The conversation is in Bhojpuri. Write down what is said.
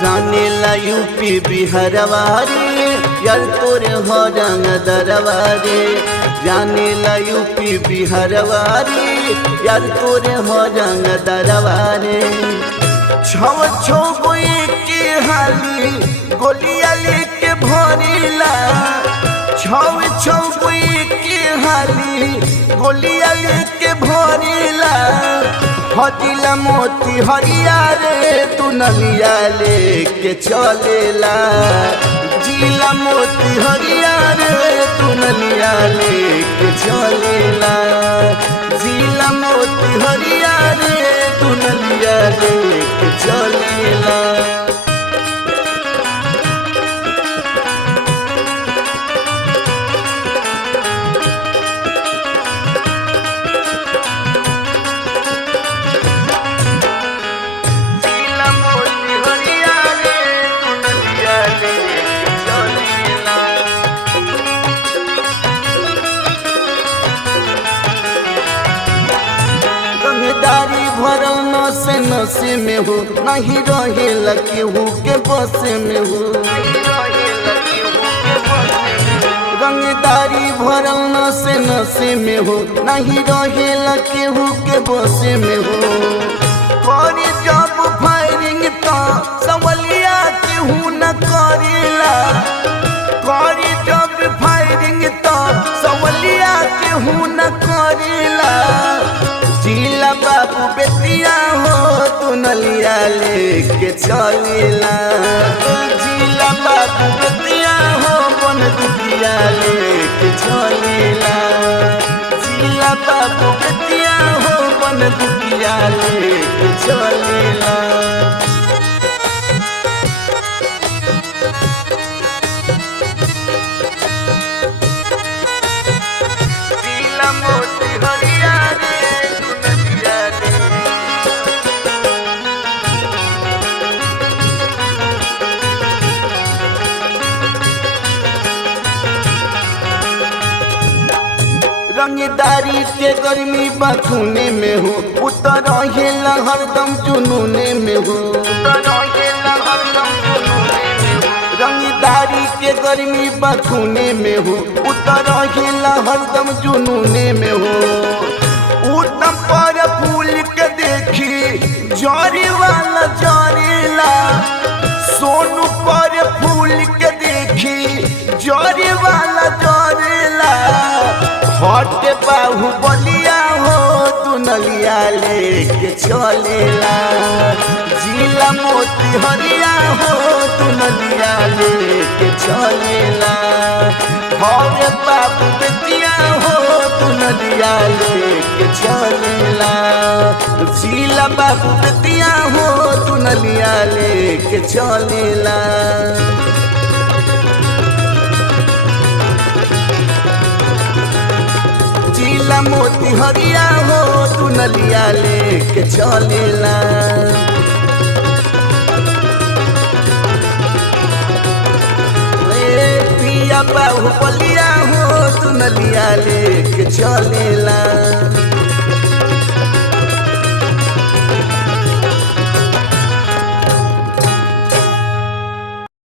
जानेला यूपी बिहारवारी यार तोरे हो रंग दरबारी। जानेला यूपी बिहारवारी यार तोरे हो रंग दरबारी। छव छव के हाली गोलिया लेके भरिला। छव छव के हाली गोलिया लेके भरिला। हटिला मोती हरिया रे तू नलिया लेके चलेला। जिला मोती हरिया रे तू नलिया लेके चलेला। जिला मोती हरिया रे तू नलिया लेके चलेला। भरल नशे नशे में हो नहीं रहेला केहू के बस में हो। रंगदारी भरल नशे नशे में हो नहीं रहेला केहू के बस में हो। करे जब फायरिंग तो सवलिया केहू न करेला। करे जब फायरिंग तो सवलिया केहू न करेला। जिला बाबू बेटिया हो तू नलिया लेके चलेला। जिला बाबू बेटिया हो बन दुखिया लेके चलेला। जिला बाबू बेटिया हो बन दुखिया लेके चलेला। जिला मोती हरिया रंगदारी के गर्मी बखूने में हो उतर रहेला हरदम जुनूने में हो। रंगदारी के गर्मी बखूने में हो उतर रहेला हरदम जुनूने में हो। उत्तम पर फूल के देखी जरी वाला जरेला। सोनू पर फूल के देखी जरी वाला जरेला। हट बाहु बलिया हो तू नलिया लेके चलेला। जिला मोती हरिया हो तू नलिया लेके चलेला। हरे बाबू बेटिया हो तू नलिया लेके चलेला। जिला बाबू बेटिया हो तू नलिया लेके चलेला। जिला मोती हरिया हो तू नलिया लेके चलेला। पिया बाहु बलिया हो तू नलिया लेके चलेला।